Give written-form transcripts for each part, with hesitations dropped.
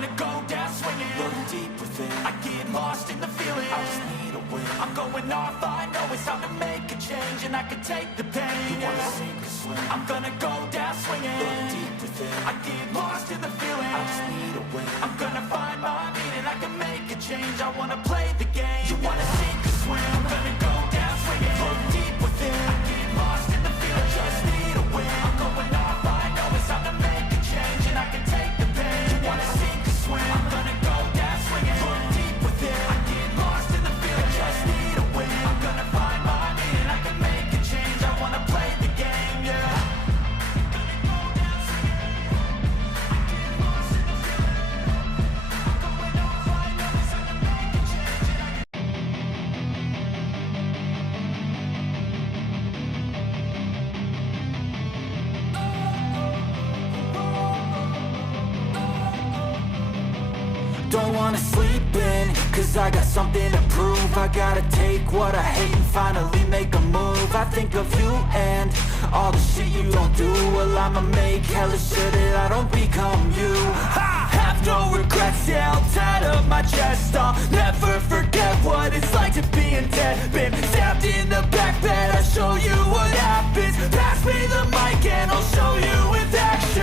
gonna go down swinging. Rolling deep within, I get lost in the feeling. I just need a win. I'm going off, I know it's time to make a change, and I can take the pain. You wanna sink or swim? I'm gonna go down swinging. Rolling deep within, I get lost in the feeling. I just need a win. I'm gonna find my meaning, I can make a change. I wanna play the game. You wanna sink or swim? I'm gonna go down swinging. Rolling deep within, I get lost in the feeling. I just need a win. I'm going off, I know it's time to make a change, and I can take the pain. You wanna sink or swim? I'm gonna go down swinging. Rolling deep within, I get lost in the feeling. I just need a win. I'm gonna find my meaning, I can make a change. I wanna play the game, yeah. Don't wanna sleep in, cause I got something to prove. I gotta take what I hate and finally make a move. I think of you and all the shit you don't do. Well, I'ma make hella sure that I don't become you. I have no regrets, yeah, I'll tie up my chest. I'll never forget what it's like to be in debt. Been stabbed in the back bed, I'll show you what happens. Pass me the mic and I'll show you with action.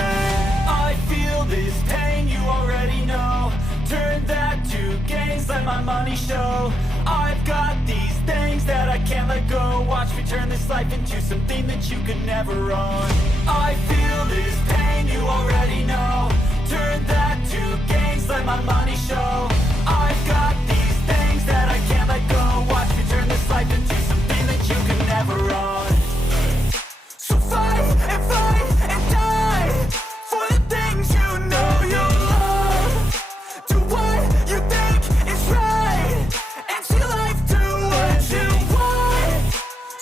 I feel this pain, you already know. Turn that to gains, let my money show. I've got these things that I can't let go. Watch me turn this life into something that you could never own. I feel this pain, you already know. Turn that to gains, let my money show. I've got these things that I can't let go. Watch me turn this life into something that you could never own. So fight and fight and die for the things you know you love. Do what you think is right, and see life do what you want.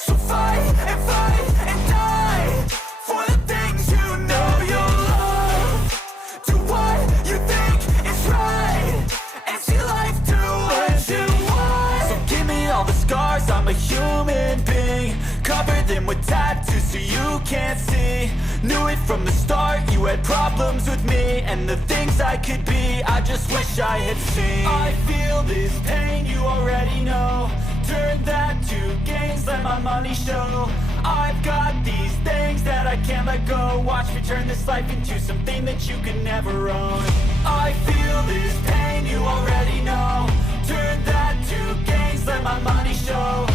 So fight and die for the things you know you love. Do what you think is right, and see life do what you want. So give me all the scars, I'm a human being. Cover them with tattoos so you can't see. Knew it from the start, you had problems with me and the things I could be, I just wish I had seen. I feel this pain, you already know. Turn that to gains, let my money show. I've got these things that I can't let go. Watch me turn this life into something that you could never own. I feel this pain, you already know. Turn that to gains, let my money show.